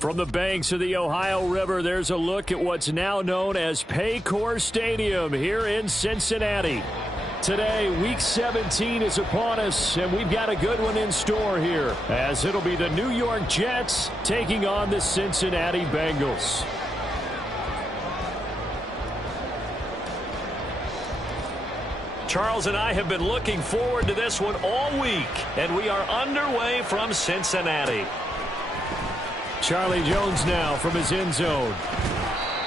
From the banks of the Ohio River, there's a look at what's now known as Paycor Stadium here in Cincinnati. Today, Week 17 is upon us, and we've got a good one in store here, as it'll be the New York Jets taking on the Cincinnati Bengals. Charles and I have been looking forward to this one all week, and we are underway from Cincinnati. Charlie Jones now from his end zone.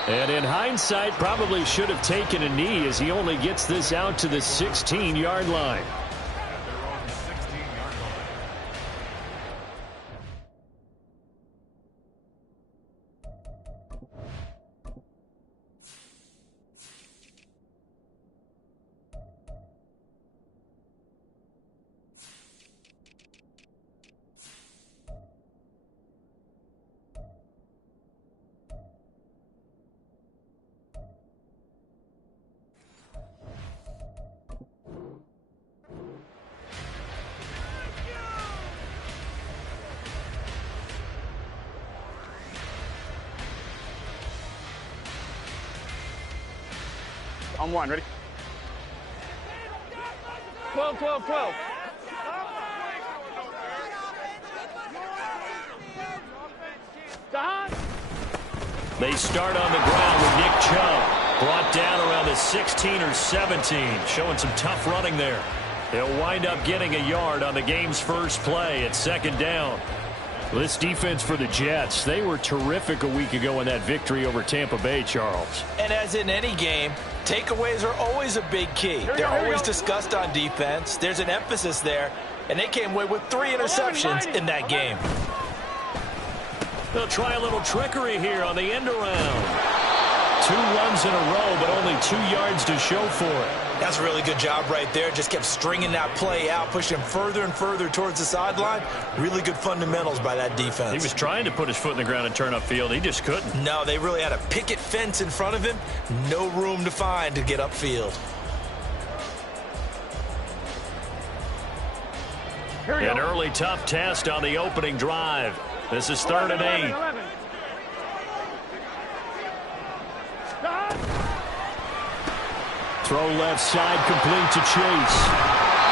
And in hindsight, probably should have taken a knee as he only gets this out to the 16-yard line. On one, ready? 12, 12, 12. They start on the ground with Nick Chubb. Brought down around the 16 or 17. Showing some tough running there. They'll wind up getting a yard on the game's first play at second down. This defense for the Jets, they were terrific a week ago in that victory over Tampa Bay, Charles. And as in any game, takeaways are always a big key. They're always discussed on defense. There's an emphasis there, and they came away with 3 interceptions in that game. They'll try a little trickery here on the end around. 2 runs in a row, but only 2 yards to show for it. That's a really good job right there. Just kept stringing that play out, pushing him further and further towards the sideline. Really good fundamentals by that defense. He was trying to put his foot in the ground and turn upfield. He just couldn't. No, they really had a picket fence in front of him. No room to find to get upfield. An early tough test on the opening drive. This is 3rd and 8. Throw left side, complete to Chase.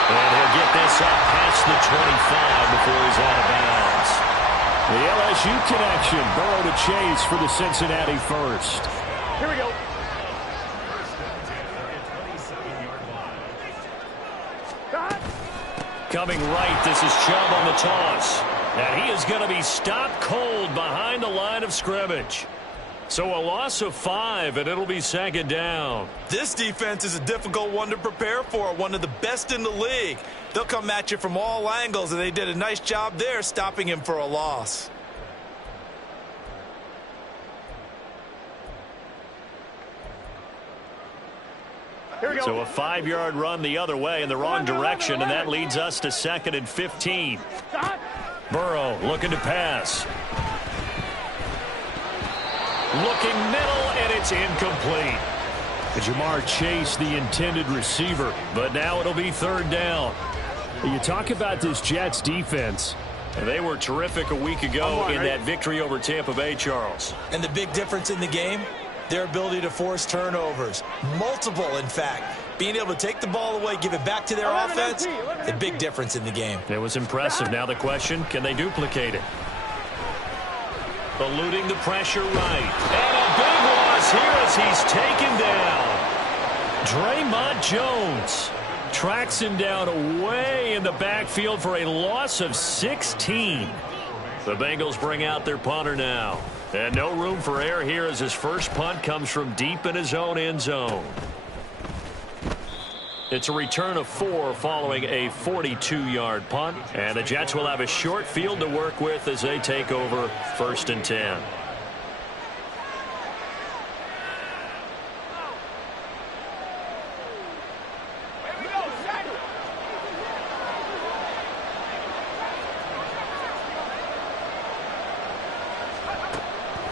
And he'll get this up past the 25 before he's out of bounds. The LSU connection, Burrow to Chase for the Cincinnati first. Here we go. Coming right, this is Chubb on the toss. And he is going to be stopped cold behind the line of scrimmage. So a loss of 5, and it'll be 2nd down. This defense is a difficult one to prepare for, one of the best in the league. They'll come at you from all angles, and they did a nice job there stopping him for a loss. So a 5-yard run the other way in the wrong direction, and that leads us to 2nd and 15. Burrow looking to pass. Looking middle, and it's incomplete. Jamar Chase, the intended receiver, but now it'll be 3rd down. You talk about this Jets defense. They were terrific a week ago in that victory over Tampa Bay, Charles. And the big difference in the game, their ability to force turnovers. Multiple, in fact. Being able to take the ball away, give it back to their offense, the big difference in the game. It was impressive. Now the question, can they duplicate it? Eluding the pressure right. And a big loss here as he's taken down. Draymond Jones tracks him down away in the backfield for a loss of 16. The Bengals bring out their punter now. And no room for error here as his first punt comes from deep in his own end zone. It's a return of 4 following a 42-yard punt. And the Jets will have a short field to work with as they take over 1st and 10.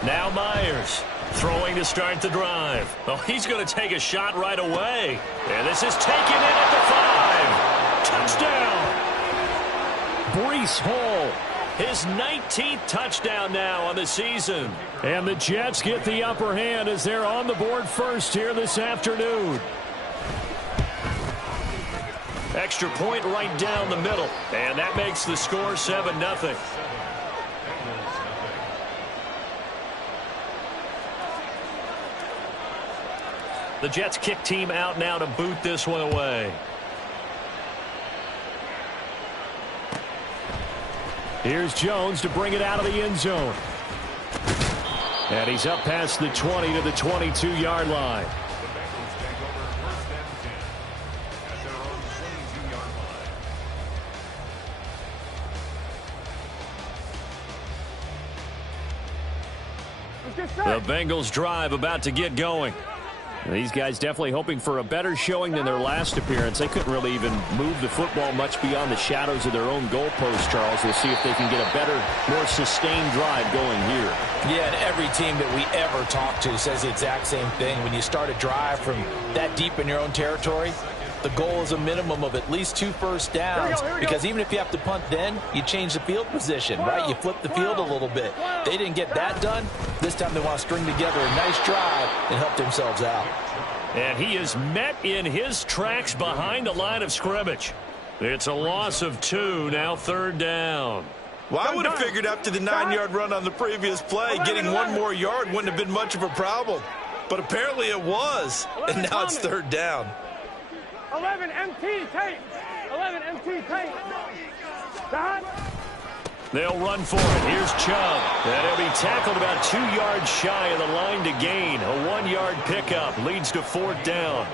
Now Myers throwing to start the drive. Oh, he's going to take a shot right away. And this is taken in at the 5. Touchdown. Breece Hall His 19th touchdown now on the season. And the Jets get the upper hand as they're on the board first here this afternoon. Extra point right down the middle. And that makes the score 7-0. The Jets kick team out now to boot this one away. Here's Jones to bring it out of the end zone. And he's up past the 20 to the 22-yard line. The Bengals drive about to get going. These guys definitely hoping for a better showing than their last appearance. They couldn't really even move the football much beyond the shadows of their own goalpost, Charles. We'll see if they can get a better, more sustained drive going here. Yeah, and every team that we ever talk to says the exact same thing. When you start a drive from that deep in your own territory, the goal is a minimum of at least 2 first downs. Because even if you have to punt then, you change the field position, right? You flip the field a little bit. They didn't get that done. This time they want to string together a nice drive and help themselves out. And he is met in his tracks behind the line of scrimmage. It's a loss of 2, now 3rd down. Well, I would have figured after the 9-yard run on the previous play, getting 1 more yard wouldn't have been much of a problem. But apparently it was, and now it's 3rd down. 11 MT tape. 11 MT tape. Dot. They'll run for it. Here's Chubb. And he'll be tackled about 2 yards shy of the line to gain. A 1-yard pickup leads to 4th down.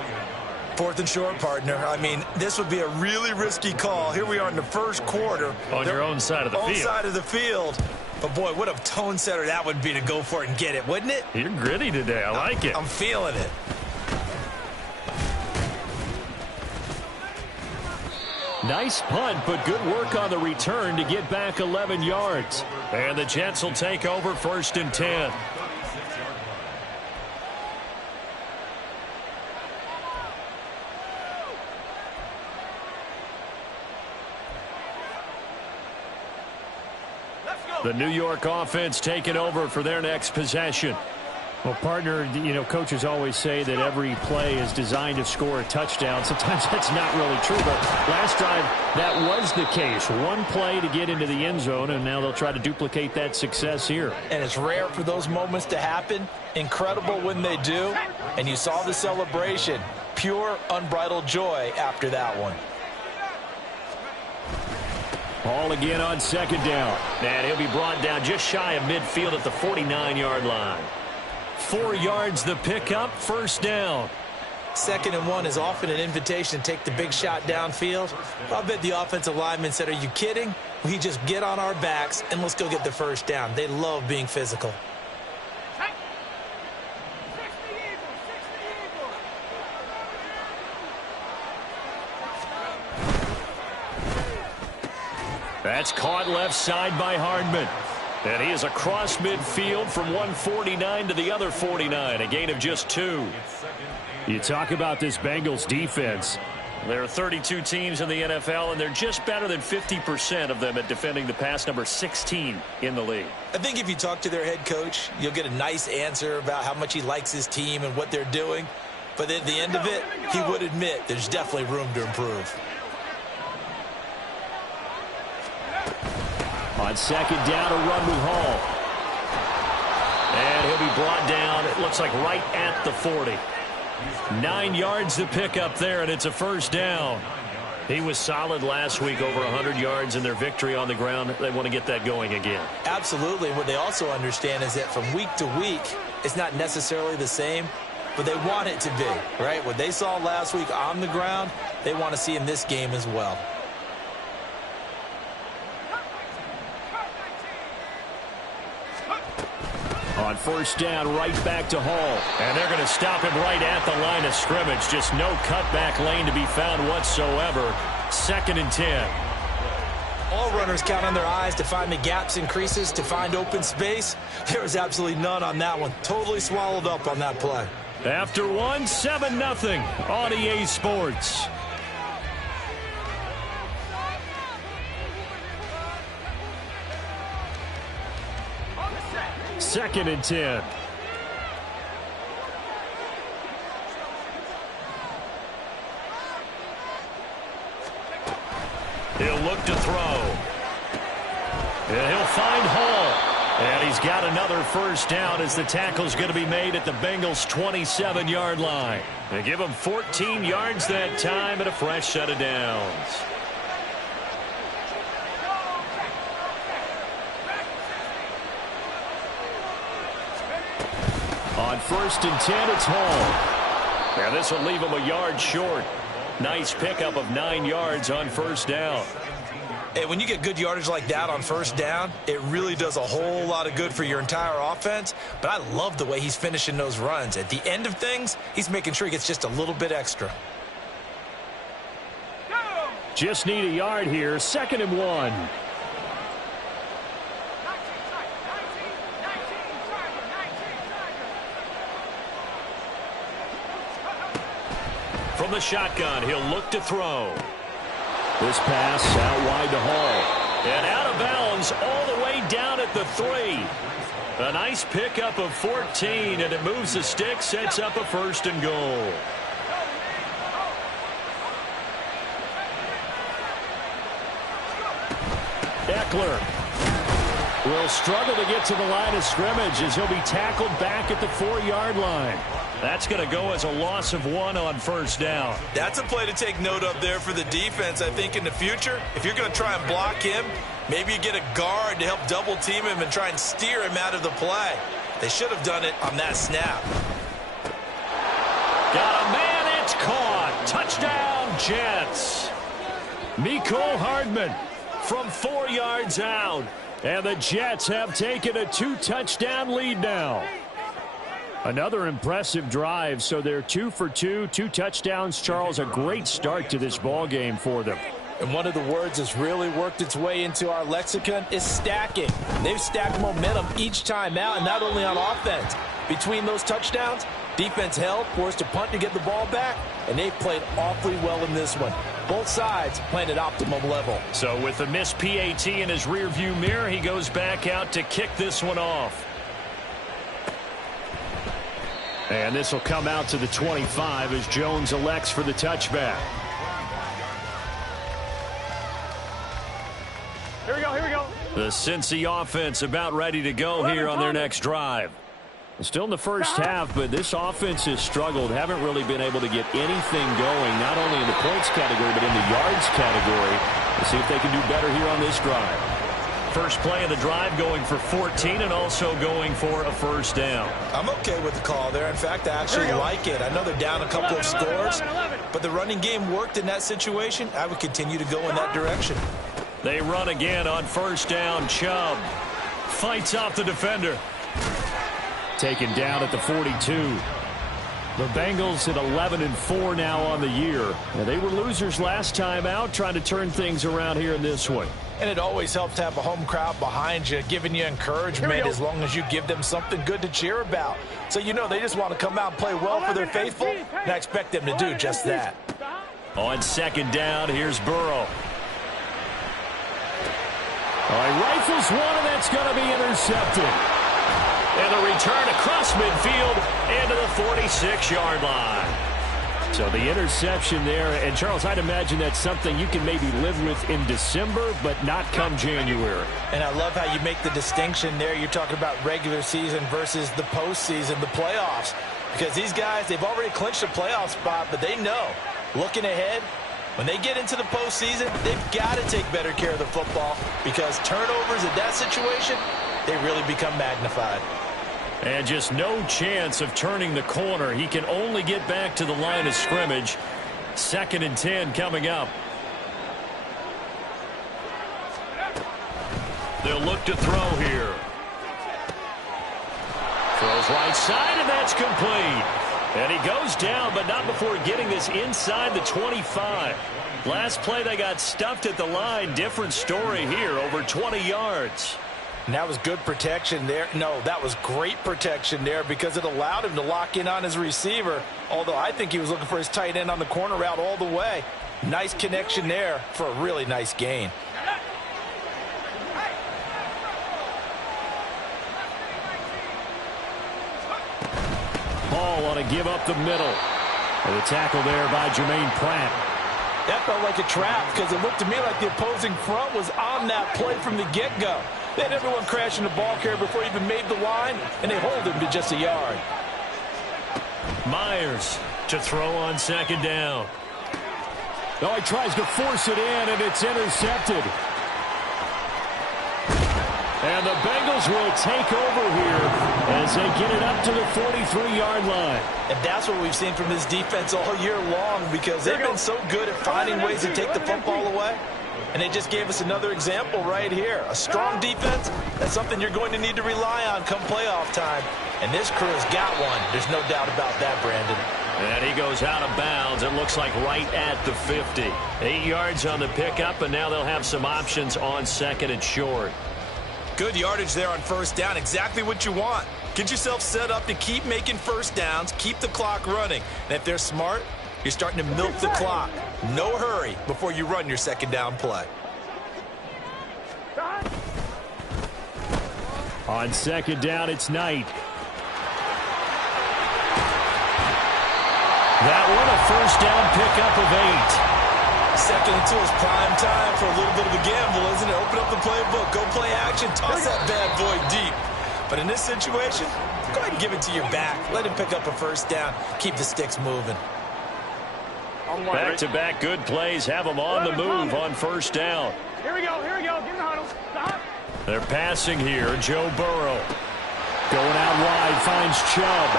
4th and short, partner. I mean, this would be a really risky call. Here we are in the first quarter. On your own side of the field. Own side of the field. But, boy, what a tone setter that would be to go for it and get it, wouldn't it? You're gritty today. I like it. I'm feeling it. Nice punt, but good work on the return to get back 11 yards. And the Jets will take over 1st and 10. The New York offense taking over for their next possession. Well, partner, you know, coaches always say that every play is designed to score a touchdown. Sometimes that's not really true, but last drive, that was the case. 1 play to get into the end zone, and now they'll try to duplicate that success here. And it's rare for those moments to happen. Incredible when they do. And you saw the celebration. Pure, unbridled joy after that one. Ball again on 2nd down. And he'll be brought down just shy of midfield at the 49-yard line. 4 yards the pickup, 1st down. 2nd and 1 is often an invitation to take the big shot downfield. I'll bet the offensive lineman said, are you kidding? We just get on our backs and let's go get the 1st down. They love being physical. That's caught left side by Hardman. And he is across midfield from 149 to the other 49, a gain of just 2. You talk about this Bengals defense. There are 32 teams in the NFL, and they're just better than 50% of them at defending the pass, number 16 in the league. I think if you talk to their head coach, you'll get a nice answer about how much he likes his team and what they're doing. But at the end of it, he would admit there's definitely room to improve. On 2nd down, a run with Hall. And he'll be brought down, it looks like right at the 40. 9 yards to pick up there, and it's a 1st down. He was solid last week, over 100 yards in their victory on the ground. They want to get that going again. Absolutely. What they also understand is that from week to week, it's not necessarily the same, but they want it to be, right? What they saw last week on the ground, they want to see in this game as well. On 1st down, right back to Hall. And they're going to stop him right at the line of scrimmage. Just no cutback lane to be found whatsoever. 2nd and 10. All runners count on their eyes to find the gaps and creases, to find open space. There was absolutely none on that one. Totally swallowed up on that play. After 1, 7-0 on EA Sports. 2nd and 10. He'll look to throw. And he'll find Hall. And he's got another first down as the tackle's going to be made at the Bengals' 27-yard line. They give him 14 yards that time and a fresh set of downs. On 1st and 10, it's Hall. Now this will leave him a yard short. Nice pickup of 9 yards on first down. Hey, when you get good yardage like that on first down, it really does a whole lot of good for your entire offense. But I love the way he's finishing those runs. At the end of things, he's making sure he gets just a little bit extra. Just need a yard here. 2nd and 1. From the shotgun, he'll look to throw. This pass out wide to Hall. And out of bounds all the way down at the 3. A nice pickup of 14, and it moves the stick, sets up a 1st and goal. Eckler will struggle to get to the line of scrimmage as he'll be tackled back at the 4-yard line. That's going to go as a loss of 1 on first down. That's a play to take note of there for the defense. I think in the future, if you're going to try and block him, maybe you get a guard to help double team him and try and steer him out of the play. They should have done it on that snap. Got a man, it's caught. Touchdown, Jets. Mecole Hardman from 4 yards out. And the Jets have taken a 2-touchdown lead now. Another impressive drive, so they're 2 for 2, 2 touchdowns. Charles, a great start to this ball game for them. And one of the words that's really worked its way into our lexicon is stacking. They've stacked momentum each time out, and not only on offense. Between those touchdowns, defense held, forced a punt to get the ball back, and they played awfully well in this one. Both sides playing at optimum level. So with the missed PAT in his rearview mirror, he goes back out to kick this one off. And this will come out to the 25 as Jones elects for the touchback. Here we go, here we go. The Cincy offense about ready to go here on their next drive. Still in the first half, but this offense has struggled. Haven't really been able to get anything going, not only in the points category, but in the yards category. Let's see if they can do better here on this drive. First play of the drive going for 14 and also going for a first down. I'm okay with the call there. In fact, I actually like it. I know they're down a couple of scores, but the running game worked in that situation. I would continue to go in that direction. They run again on first down. Chubb fights off the defender. Taken down at the 42. The Bengals at 11-4 now on the year. Now, they were losers last time out, trying to turn things around here in this one. And it always helps to have a home crowd behind you, giving you encouragement as long as you give them something good to cheer about. So you know they just want to come out and play well for their faithful, and I expect them to do just that. On second down, here's Burrow. He rifles one, and that's going to be intercepted. And the return across midfield into the 46-yard line. So the interception there, and Charles, I'd imagine that's something you can maybe live with in December, but not come January. And I love how you make the distinction there. You're talking about regular season versus the postseason, the playoffs. Because these guys, they've already clinched a playoff spot, but they know, looking ahead, when they get into the postseason, they've got to take better care of the football because turnovers in that situation, they really become magnified. And just no chance of turning the corner. He can only get back to the line of scrimmage. 2nd and 10 coming up. They'll look to throw here. Throws right side, and that's complete. And he goes down, but not before getting this inside the 25. Last play, they got stuffed at the line. Different story here, over 20 yards. And that was good protection there. No, that was great protection there because it allowed him to lock in on his receiver, although I think he was looking for his tight end on the corner route all the way. Nice connection there for a really nice gain. want to give up the middle. And the tackle there by Jermaine Pratt. That felt like a trap because it looked to me like the opposing front was on that play from the get-go. They had everyone crashing the ball carrier before he even made the line, and they hold him to just a yard. Myers to throw on second down. Oh, he tries to force it in, and it's intercepted. And the Bengals will take over here as they get it up to the 43-yard line. And that's what we've seen from this defense all year long because they've been so good at finding ways to take the football away. And they just gave us another example right here. A strong defense, that's something you're going to need to rely on come playoff time. And this crew has got one. There's no doubt about that, Brandon. And he goes out of bounds. It looks like right at the 50. 8 yards on the pickup, and now they'll have some options on second and short. Good yardage there on first down. Exactly what you want. Get yourself set up to keep making first downs, keep the clock running. And if they're smart, you're starting to milk the clock. No hurry before you run your second down play. On second down, it's Knight. That one, a first down pickup of 8. Second and 2 is prime time for a little bit of a gamble, isn't it? Open up the playbook, go play action, toss that bad boy deep. But in this situation, go ahead and give it to your back. Let him pick up a first down. Keep the sticks moving. Back-to-back good plays have them on the move on first down. Here we go, get in the huddle. Stop. They're passing here. Joe Burrow going out wide, finds Chubb.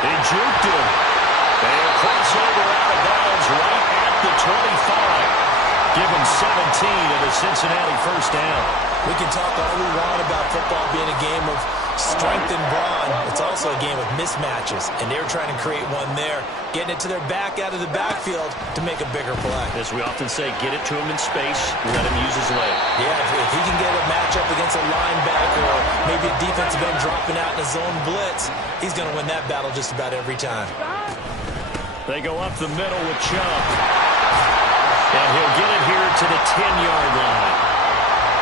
They juked him. They'll cross over out of bounds right at the 25. Give him 17 of the Cincinnati first down. We can talk all we want about football being a game of strength and brawn. It's also a game of mismatches, and they're trying to create one there, getting it to their back out of the backfield to make a bigger play. As we often say, get it to him in space, let him use his leg. Yeah, if he can get a matchup against a linebacker or maybe a defensive end dropping out in a zone blitz, he's going to win that battle just about every time. They go up the middle with Chubb. And he'll get it here to the 10-yard line.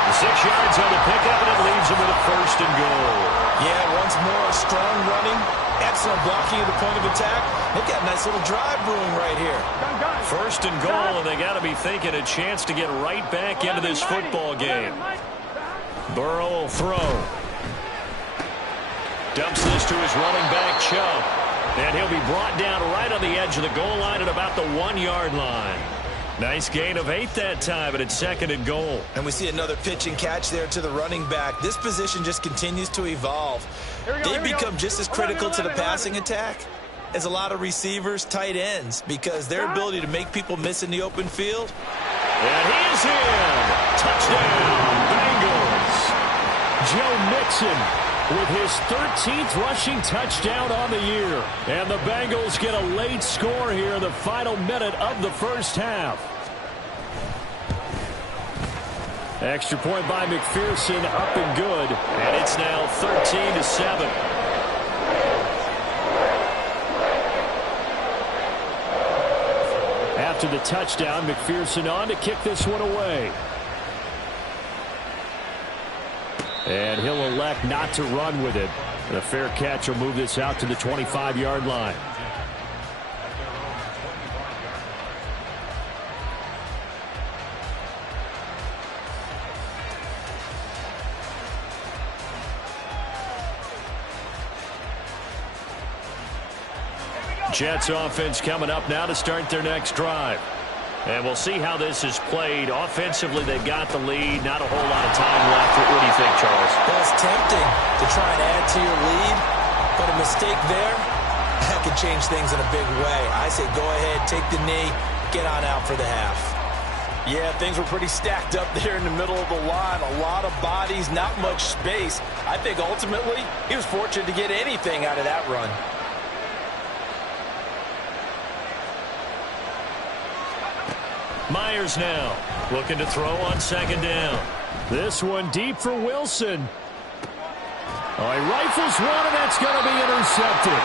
6 yards on the pickup, and it leaves him with a first and goal. Yeah, once more, strong running, excellent blocking at the point of attack. They've got a nice little drive brewing right here. First and goal, and they got to be thinking a chance to get right back into this football game. Burrow will throw. Dumps this to his running back, Chubb. And he'll be brought down right on the edge of the goal line at about the 1-yard line. Nice gain of 8 that time, but it's second and goal. And we see another pitch and catch there to the running back. This position just continues to evolve. They become just as critical to the passing attack as a lot of receivers, tight ends, because their ability to make people miss in the open field. And he is in. Touchdown, Bengals. Joe Mixon with his 13th rushing touchdown on the year. And the Bengals get a late score here in the final minute of the first half. Extra point by McPherson, up and good. And it's now 13-7. After the touchdown, McPherson on to kick this one away. And he'll elect not to run with it. And a fair catch will move this out to the 25-yard line. Jets offense coming up now to start their next drive. And we'll see how this is played. Offensively, they've got the lead. Not a whole lot of time left. What do you think, Charles? Well, it's tempting to try and add to your lead, but a mistake there, that could change things in a big way. I say go ahead, take the knee, get on out for the half. Yeah, things were pretty stacked up there in the middle of the line. A lot of bodies, not much space. I think ultimately he was fortunate to get anything out of that run. Myers now looking to throw on second down. This one deep for Wilson. Oh, he rifles one, and that's going to be intercepted.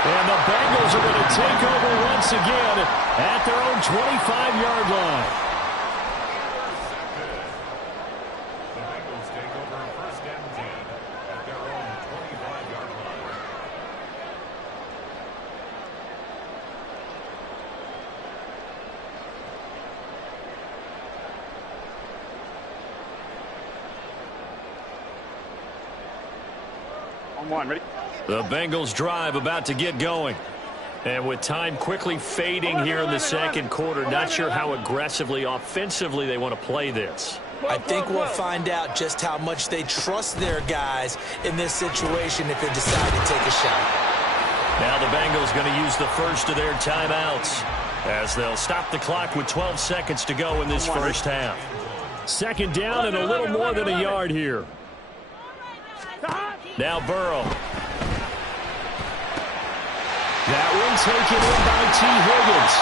And the Bengals are going to take over once again at their own 25-yard line. The Bengals take over first and 10 at their own 25-yard line. one. Ready? The Bengals drive about to get going. And with time quickly fading here in the second quarter, not sure how aggressively, offensively they want to play this. I think we'll find out just how much they trust their guys in this situation if they decide to take a shot. Now the Bengals going to use the first of their timeouts as they'll stop the clock with 12 seconds to go in this first half. Second down and a little more than a yard here. Now Burrow. That one taken in by T. Higgins.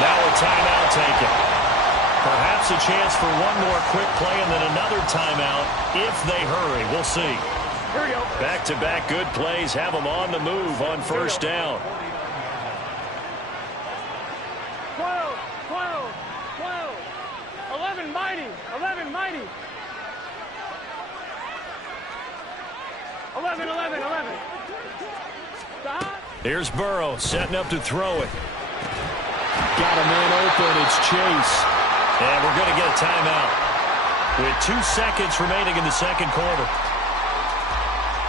Now a timeout taken. Perhaps a chance for one more quick play and then another timeout if they hurry. We'll see. Here we go. Back-to-back good plays have them on the move on first down. 12, 12, 12. 11 mighty. 11 mighty. 11, 11, 11. Stop. Here's Burrow setting up to throw it. Got a man open. It's Chase. And we're going to get a timeout with 2 seconds remaining in the second quarter.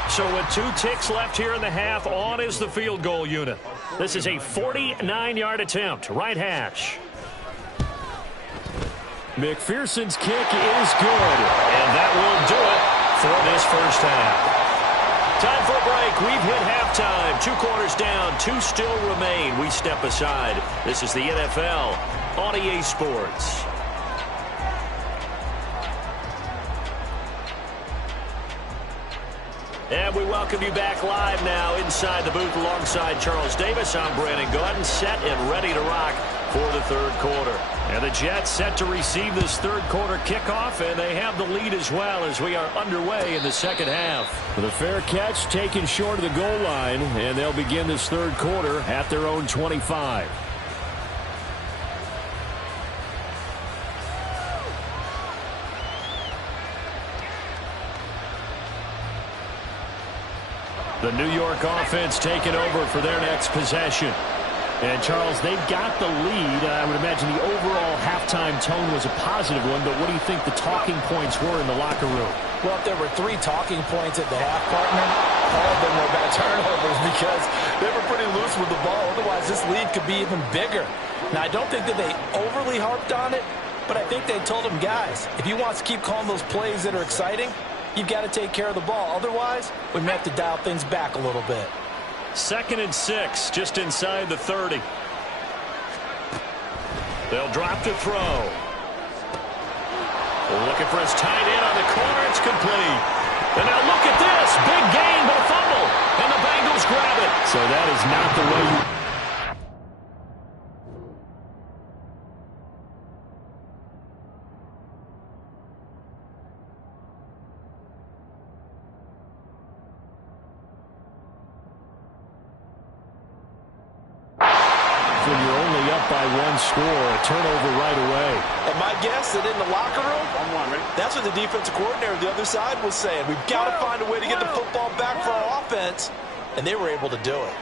So with 2 ticks left here in the half, on is the field goal unit. This is a 49-yard attempt, right hash. McPherson's kick is good, and that will do it for this first half. Time for a break. We've hit halftime. 2 quarters down, 2 still remain. We step aside. This is the NFL on EA Sports. And we welcome you back live now inside the booth alongside Charles Davis. I'm Brandon Gaudin, set and ready to rock for the third quarter. And the Jets set to receive this third quarter kickoff, and they have the lead as well as we are underway in the second half. The fair catch taken short of the goal line, and they'll begin this third quarter at their own 25. The New York offense taking over for their next possession. And, Charles, they've got the lead. I would imagine the overall halftime tone was a positive one, but what do you think the talking points were in the locker room? Well, if there were 3 talking points at the half, partner, all of them were about turnovers because they were pretty loose with the ball. Otherwise, this lead could be even bigger. Now, I don't think that they overly harped on it, but I think they told them, guys, if you want to keep calling those plays that are exciting, you've got to take care of the ball. Otherwise, we may have to dial things back a little bit. 2nd and 6, just inside the 30. They'll drop to throw. Looking for his tight end on the corner. It's complete. And now look at this. Big gain, but a fumble. And the Bengals grab it. So that is not the way you... by 1 score, a turnover right away. And my guess that in the locker room, that's what the defensive coordinator on the other side was saying. We've got to find a way to get the football back for our offense, and they were able to do it.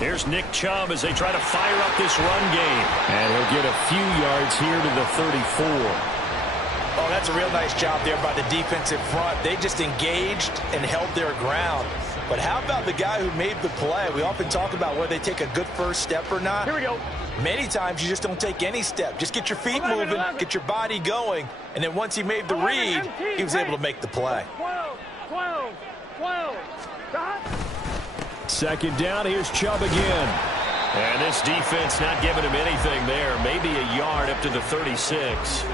Here's Nick Chubb as they try to fire up this run game. And he'll get a few yards here to the 34. Oh, that's a real nice job there by the defensive front. They just engaged and held their ground. But how about the guy who made the play? We often talk about whether they take a good first step or not. Here we go. Many times you just don't take any step. Just get your feet moving, get your body going, and then once he made the read, he was able to make the play. 12, 12, 12. Stop. Second down, here's Chubb again. And this defense not giving him anything there. Maybe a yard up to the 36.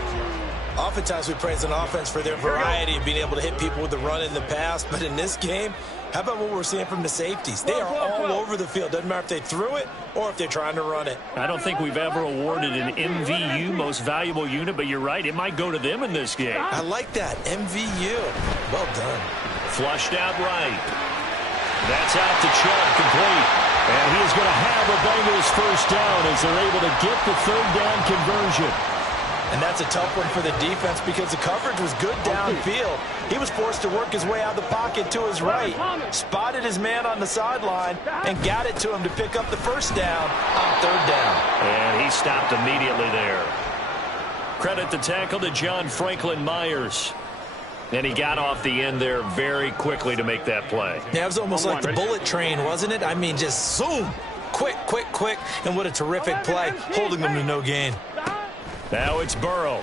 Oftentimes we praise an offense for their variety of being able to hit people with the run in the past, but in this game, how about what we're seeing from the safeties? They are all over the field. Doesn't matter if they threw it or if they're trying to run it. I don't think we've ever awarded an MVU, most valuable unit, but you're right, it might go to them in this game. I like that, MVU. Well done. Flushed out right. That's out to Chubb, complete. And he is going to have a Bengals first down as they're able to get the third down conversion. And that's a tough one for the defense because the coverage was good downfield. He was forced to work his way out of the pocket to his right, spotted his man on the sideline, and got it to him to pick up the first down on third down. And he stopped immediately there. Credit the tackle to John Franklin Myers. And he got off the end there very quickly to make that play. Yeah, it was almost like the bullet train, wasn't it? I mean, just zoom. Quick, quick, quick. And what a terrific play, holding them to no gain. Now it's Burrow.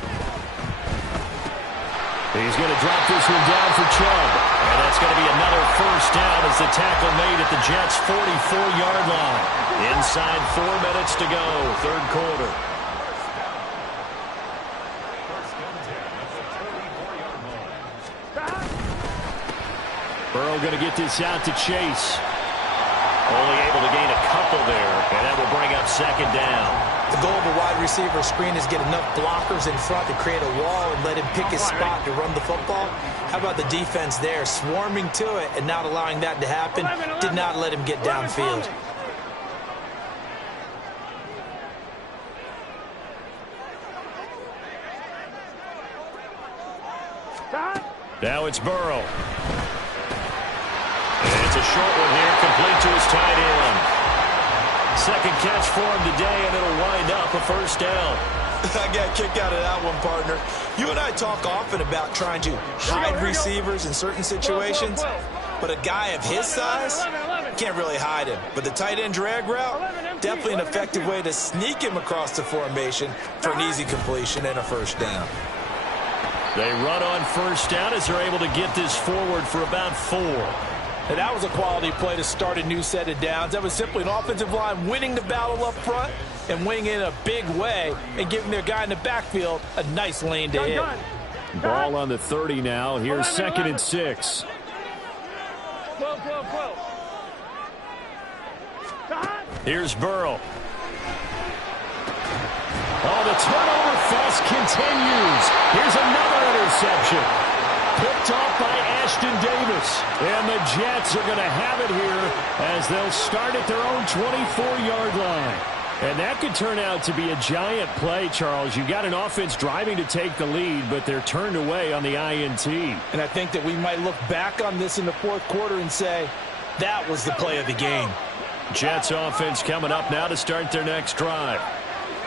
He's going to drop this one down for Chubb. And that's going to be another first down as the tackle made at the Jets' 44-yard line. Inside 4 minutes to go, third quarter. Burrow going to get this out to Chase. Only able to gain a couple there, and that will bring up second down. The goal of a wide receiver screen is get enough blockers in front to create a wall and let him pick his spot to run the football. How about the defense there, swarming to it and not allowing that to happen? Did not let him get downfield. Now it's Burrow. And it's a short one here, complete to his tight end. Second catch for him today, and it'll wind up a first down. I got a kick out of that one, partner. You and I talk often about trying to hide receivers in certain situations, but a guy of his size can't really hide him. But the tight end drag route, definitely an effective way to sneak him across the formation for an easy completion and a first down. They run on first down as they're able to get this forward for about 4. And that was a quality play to start a new set of downs. That was simply an offensive line winning the battle up front and winning in a big way and giving their guy in the backfield a nice lane to hit. Ball on the 30 now. Here's 2nd and 6. 12. Here's Burrow. Oh, the turnover fest continues. Here's another interception. Picked off by Ashton Davis. And the Jets are going to have it here as they'll start at their own 24-yard line. And that could turn out to be a giant play, Charles. You've got an offense driving to take the lead, but they're turned away on the INT. And I think that we might look back on this in the fourth quarter and say, that was the play of the game. Jets offense coming up now to start their next drive.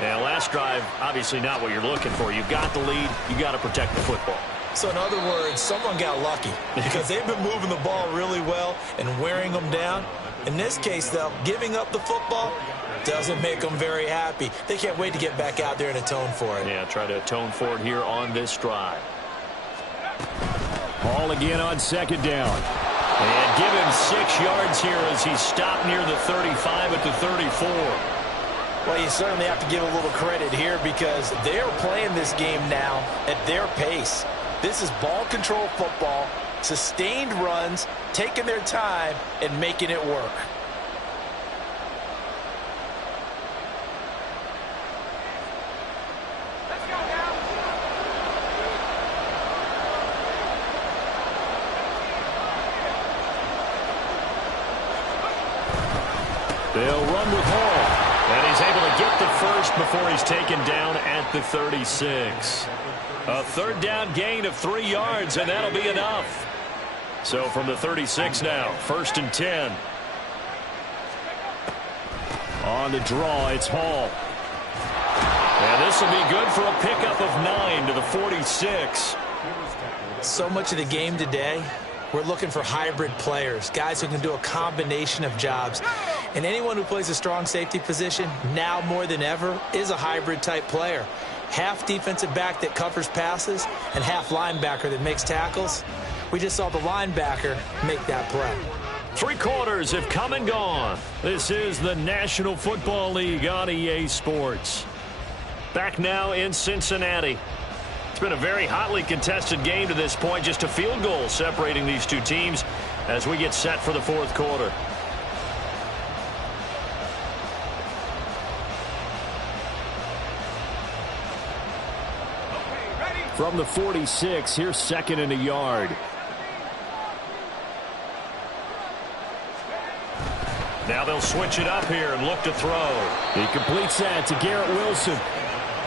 Yeah, last drive, obviously not what you're looking for. You've got the lead. You got to protect the football. So in other words, someone got lucky because they've been moving the ball really well and wearing them down. In this case, though, giving up the football doesn't make them very happy. They can't wait to get back out there and atone for it. Yeah, try to atone for it here on this drive. Ball again on second down. And give him 6 yards here as he stopped near the 35 at the 34. Well, you certainly have to give a little credit here because they're playing this game now at their pace. This is ball control football, sustained runs, taking their time, and making it work. They'll run with Hall. And he's able to get the first before he's taken down at the 36. A third down gain of 3 yards, and that'll be enough. So from the 36 now, 1st and 10. On the draw, it's Hall. And this will be good for a pickup of 9 to the 46. So much of the game today, we're looking for hybrid players, guys who can do a combination of jobs. And anyone who plays a strong safety position, now more than ever, is a hybrid-type player. Half defensive back that covers passes and half linebacker that makes tackles. We just saw the linebacker make that play. 3 quarters have come and gone. This is the National Football League on EA Sports. Back now in Cincinnati. It's been a very hotly contested game to this point. Just a field goal separating these two teams as we get set for the fourth quarter. From the 46, here's 2nd and a yard. Now they'll switch it up here and look to throw. He completes that to Garrett Wilson.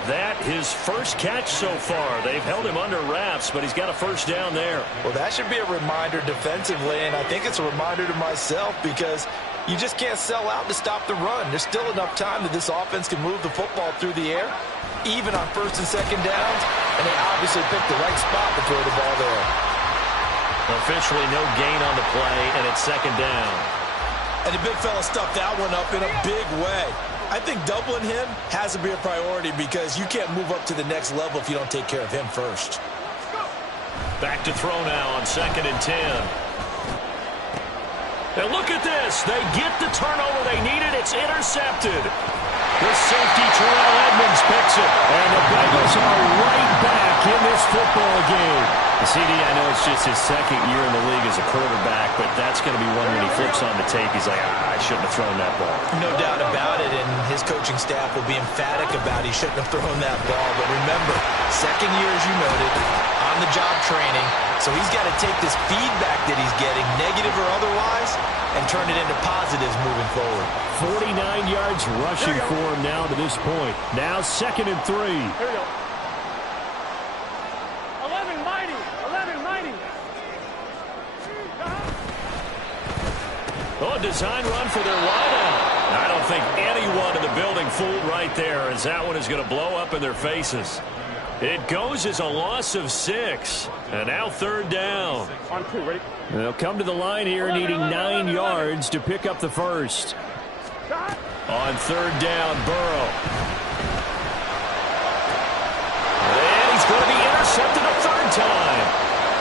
That his first catch so far. They've held him under wraps, but he's got a first down there. Well, that should be a reminder defensively, and I think it's a reminder to myself because you just can't sell out to stop the run. There's still enough time that this offense can move the football through the air, even on 1st and 2nd downs, and they obviously picked the right spot to throw the ball there. Officially no gain on the play, and it's second down. And the big fella stuffed that one up in a big way. I think doubling him has to be a priority because you can't move up to the next level if you don't take care of him first. Back to throw now on 2nd and 10. And look at this. They get the turnover they needed. It's intercepted. The safety, Terrell Edmonds, picks it. And the Bengals are right back in this football game. CD, I know it's just his second year in the league as a quarterback, but that's going to be one when he flips on the tape. He's like, I shouldn't have thrown that ball. No doubt about it, and his coaching staff will be emphatic about he shouldn't have thrown that ball. But remember, second year, as you noted, on-the-job training, so he's got to take this feedback that he's getting, negative or otherwise, and turn it into positives moving forward. 49 yards rushing for him now to this point. Now 2nd and 3. Here we go. 11 mighty. 11 mighty. Oh, design run for their wideout. I don't think anyone in the building fooled right there, as that one is going to blow up in their faces. It goes as a loss of 6. And now 3rd down. On 2, ready? They'll come to the line here needing 9 yards to pick up the first. On 3rd down, Burrow. And he's going to be intercepted a 3rd time.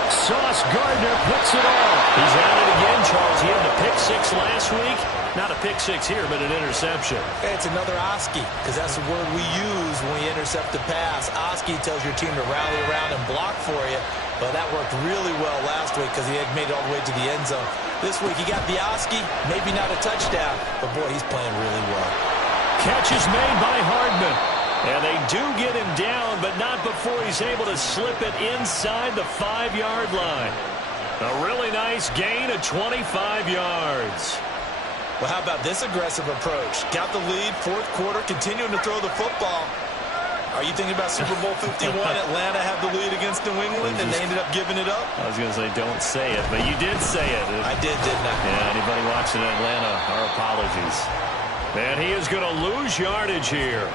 Sauce Gardner puts it off. He's at it again, Charles. He had a pick 6 last week. Not a pick 6 here, but an interception. Hey, it's another Oski, because that's the word we use when we intercept the pass. Oski tells your team to rally around and block for you, but that worked really well last week because he had made it all the way to the end zone. This week he got the Oski, maybe not a touchdown, but boy, he's playing really well. Catch is made by Hardman. And they do get him down, but not before he's able to slip it inside the 5-yard line. A really nice gain of 25 yards. Well, how about this aggressive approach? Got the lead, 4th quarter, continuing to throw the football. Are you thinking about Super Bowl 51? Atlanta had the lead against New England, and they ended up giving it up? I was going to say, don't say it, but you did say it. I did, didn't I? Yeah, anybody watching Atlanta, our apologies. And he is going to lose yardage here.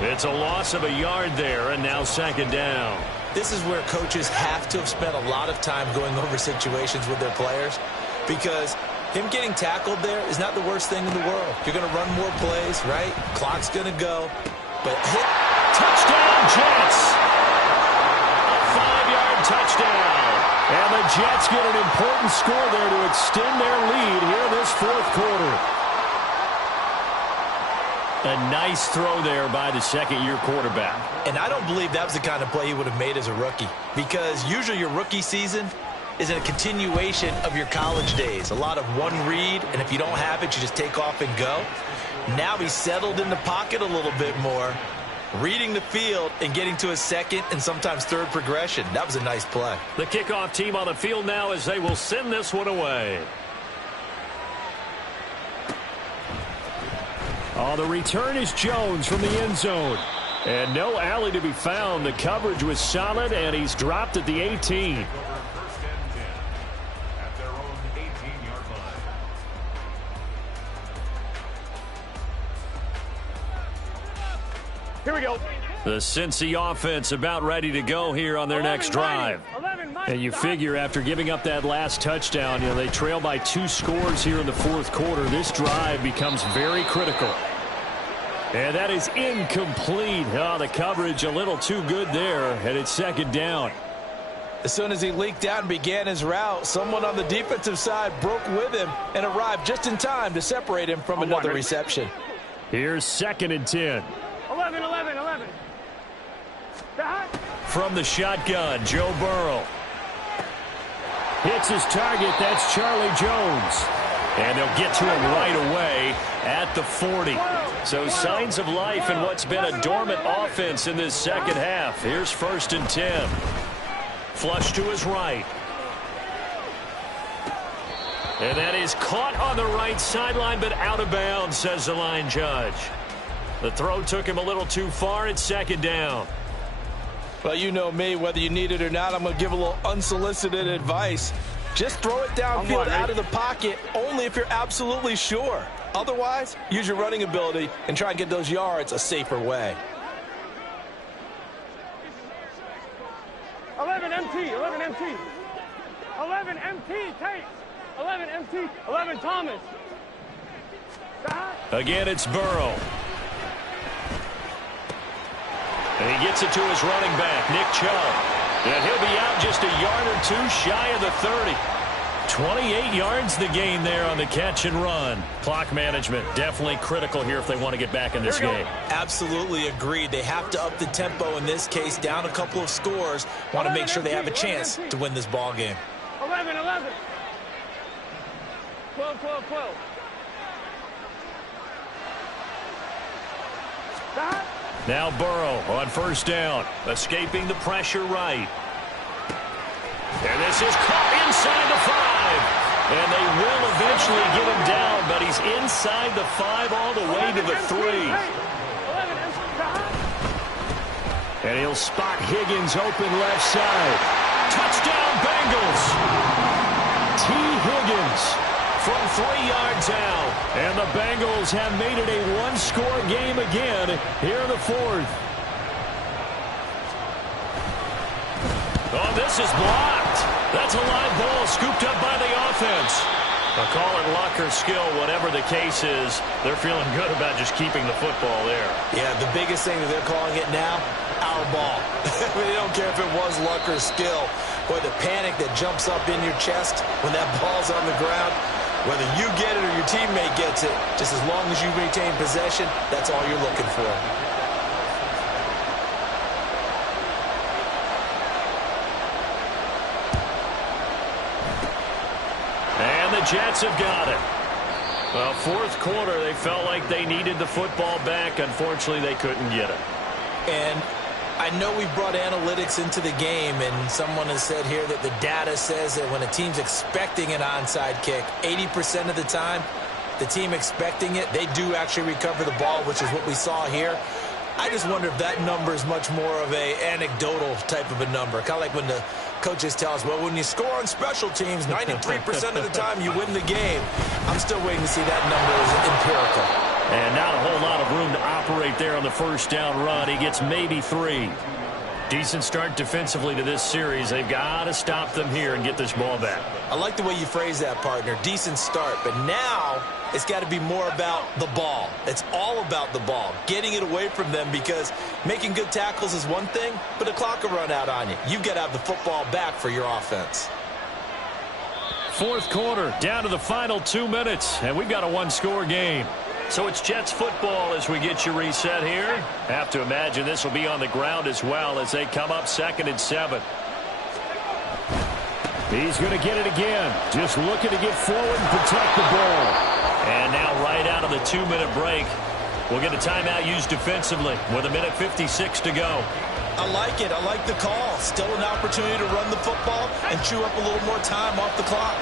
It's a loss of a yard there, and now 2nd down. This is where coaches have to have spent a lot of time going over situations with their players, because him getting tackled there is not the worst thing in the world. You're going to run more plays, right? Clock's going to go. But hit. Touchdown, Jets! A 5-yard touchdown. And the Jets get an important score there to extend their lead here in this 4th quarter. A nice throw there by the 2nd-year quarterback. And I don't believe that was the kind of play he would have made as a rookie, because usually your rookie season is a continuation of your college days. A lot of one read, and if you don't have it, you just take off and go. Now he's settled in the pocket a little bit more, reading the field and getting to a 2nd and sometimes 3rd progression. That was a nice play. The kickoff team on the field now as they will send this one away. Oh, the return is Jones from the end zone. And no alley to be found. The coverage was solid, and he's dropped at the 18. First and 10 at their own 18-yard line. Here we go. The Cincy offense about ready to go here on their next drive. And you figure after giving up that last touchdown, they trail by 2 scores here in the 4th quarter. This drive becomes very critical. And that is incomplete. Oh, the coverage a little too good there, and it's 2nd down. As soon as he leaked out and began his route, someone on the defensive side broke with him and arrived just in time to separate him from another reception. Here's 2nd and 10. 11. From the shotgun, Joe Burrow. Hits his target. That's Charlie Jones. And they'll get to him right away at the 40. So signs of life in what's been a dormant offense in this 2nd half. Here's 1st and 10. Flush to his right. And that is caught on the right sideline, but out of bounds, says the line judge. The throw took him a little too far. It's 2nd down. Well, you know me, whether you need it or not, I'm going to give a little unsolicited advice. Just throw it downfield out of the pocket, only if you're absolutely sure. Otherwise, use your running ability and try and get those yards a safer way. 11 MT. 11 MT, Tate. 11 MT. 11 Thomas. Again, it's Burrow. And he gets it to his running back, Nick Chubb. And he'll be out just a yard or two shy of the 30. 28 yards the gain there on the catch and run. Clock management definitely critical here if they want to get back in this game. Absolutely agreed. They have to up the tempo in this case, down a couple of scores. Want to make sure they have a chance to win this ball game. 11, 11. 12, 12, 12. Now Burrow on first down, escaping the pressure right. And this is caught inside the 5. And they will eventually get him down, but he's inside the 5 all the way to the 3. And he'll spot Higgins open left side. Touchdown Bengals! T. Higgins from 3 yards out. And the Bengals have made it a one-score game again here in the 4th. Oh, this is blocked. That's a live ball scooped up by the offense. I'll call it luck or skill, whatever the case is. They're feeling good about just keeping the football there. Yeah, the biggest thing that they're calling it now, our ball. They don't care if it was luck or skill. Boy, the panic that jumps up in your chest when that ball's on the ground, whether you get it or your teammate gets it, just as long as you maintain possession, that's all you're looking for. Jets have got it. Well, 4th quarter, they felt like they needed the football back. Unfortunately, they couldn't get it. And I know we've brought analytics into the game, and someone has said here that the data says that when a team's expecting an onside kick, 80% of the time, the team expecting it, they do actually recover the ball, which is what we saw here. I just wonder if that number is much more of a anecdotal type of a number. Kind of like when the coaches tell us, well, when you score on special teams, 93% of the time you win the game. I'm still waiting to see that number as empirical. And not a whole lot of room to operate there on the first down run. He gets maybe 3. Decent start defensively to this series. They've got to stop them here and get this ball back. I like the way you phrase that, partner. Decent start. But now it's got to be more about the ball. It's all about the ball, getting it away from them, because making good tackles is one thing, but the clock will run out on you. You've got to have the football back for your offense. 4th quarter, down to the final 2 minutes, and we've got a one-score game. So it's Jets football as we get you reset here. Have to imagine this will be on the ground as well as they come up 2nd and 7. He's going to get it again. Just looking to get forward and protect the ball. And now right out of the 2-minute break, we'll get a timeout used defensively with 1:56 to go. I like it. I like the call. Still an opportunity to run the football and chew up a little more time off the clock.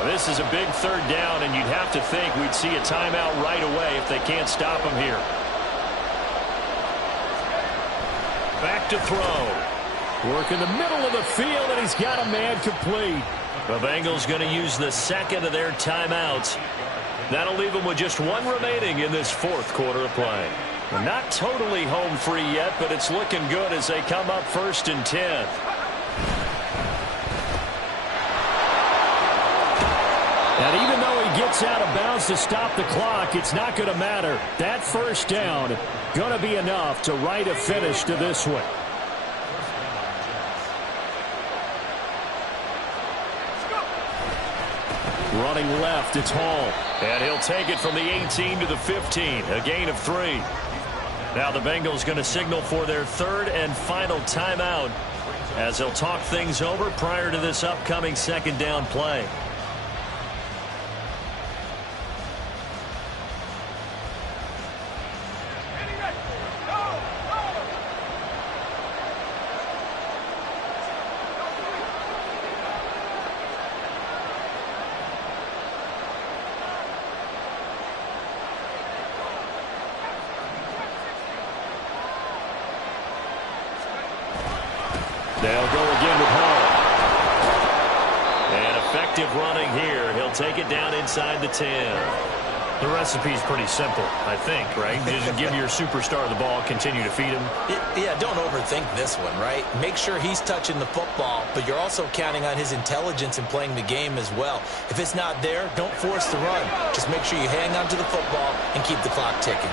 Well, this is a big 3rd down, and you'd have to think we'd see a timeout right away if they can't stop him here. Back to throw. Work in the middle of the field, and he's got a man complete. The Bengals going to use the 2nd of their timeouts. That'll leave them with just 1 remaining in this 4th quarter of play. We're not totally home free yet, but it's looking good as they come up 1st and 10. And even though he gets out of bounds to stop the clock, it's not going to matter. That 1st down going to be enough to write a finish to this one. Running left, it's Hall. And he'll take it from the 18 to the 15, a gain of 3. Now the Bengals going to signal for their 3rd and final timeout as they'll talk things over prior to this upcoming 2nd down play. They'll go again with Hall. And effective running here. He'll take it down inside the 10. The recipe's pretty simple, I think, right? Just give your superstar the ball, continue to feed him. Yeah, don't overthink this one, right? Make sure he's touching the football, but you're also counting on his intelligence in playing the game as well. If it's not there, don't force the run. Just make sure you hang on to the football and keep the clock ticking.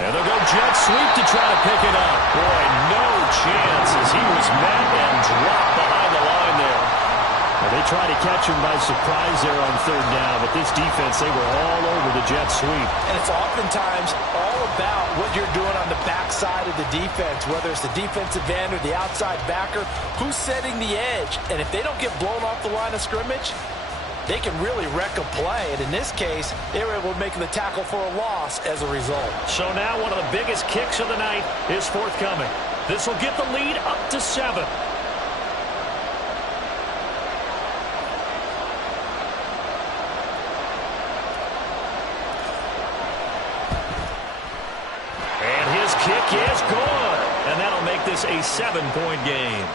And they'll go jet sweep to try to pick it up. Boy, no chance as he was met and dropped behind the line there. Well, they tried to catch him by surprise there on third down, but this defense, they were all over the jet sweep. And it's oftentimes all about what you're doing on the backside of the defense, whether it's the defensive end or the outside backer, who's setting the edge. And if they don't get blown off the line of scrimmage, they can really wreck a play. And in this case, they were able to make the tackle for a loss as a result. So now one of the biggest kicks of the night is forthcoming. This will get the lead up to 7. And his kick is good. And that'll make this a 7-point game.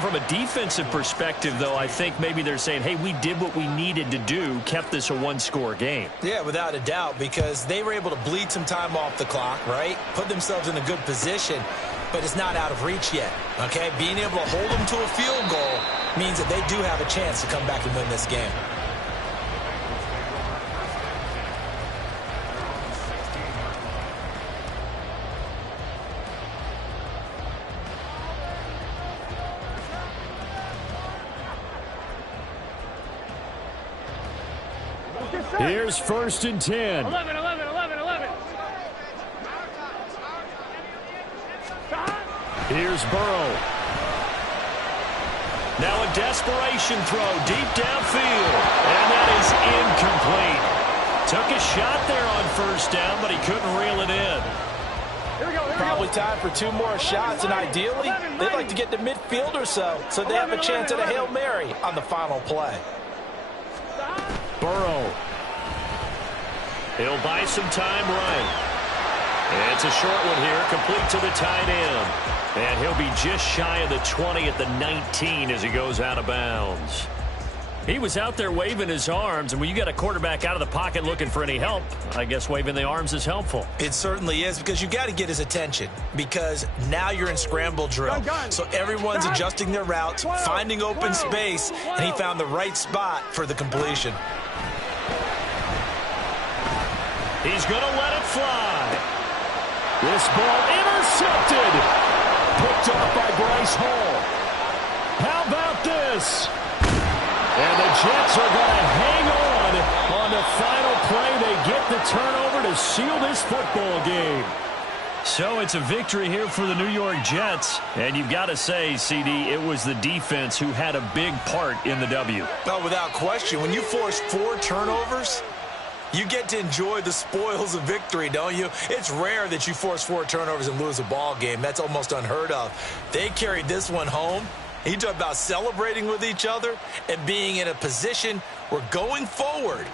From a defensive perspective, though, I think maybe they're saying, hey, we did what we needed to do, kept this a one-score game. Yeah, without a doubt, because they were able to bleed some time off the clock, right? Put themselves in a good position, but it's not out of reach yet, okay? Being able to hold them to a field goal means that they do have a chance to come back and win this game. Here's 1st and 10. 11, 11, 11, 11. Here's Burrow. Now a desperation throw deep downfield. And that is incomplete. Took a shot there on 1st down, but he couldn't reel it in. Here we go, here we go. Probably time for 2 more shots, and ideally, they'd like to get to midfield or so they have a chance at a Hail Mary on the final play. Burrow. He'll buy some time right. It's a short one here, complete to the tight end. And he'll be just shy of the 20 at the 19 as he goes out of bounds. He was out there waving his arms, and when you got a quarterback out of the pocket looking for any help, I guess waving the arms is helpful. It certainly is, because you got to get his attention, because now you're in scramble drill. So everyone's adjusting their routes, finding open space, and he found the right spot for the completion. He's going to let it fly. This ball intercepted. Picked up by Bryce Hall. How about this? And the Jets are going to hang on the final play. They get the turnover to seal this football game. So it's a victory here for the New York Jets. And you've got to say, CD, it was the defense who had a big part in the W. No, without question. When you force 4 turnovers, you get to enjoy the spoils of victory, don't you? It's rare that you force 4 turnovers and lose a ball game. That's almost unheard of. They carried this one home. You talk about celebrating with each other and being in a position where going forward,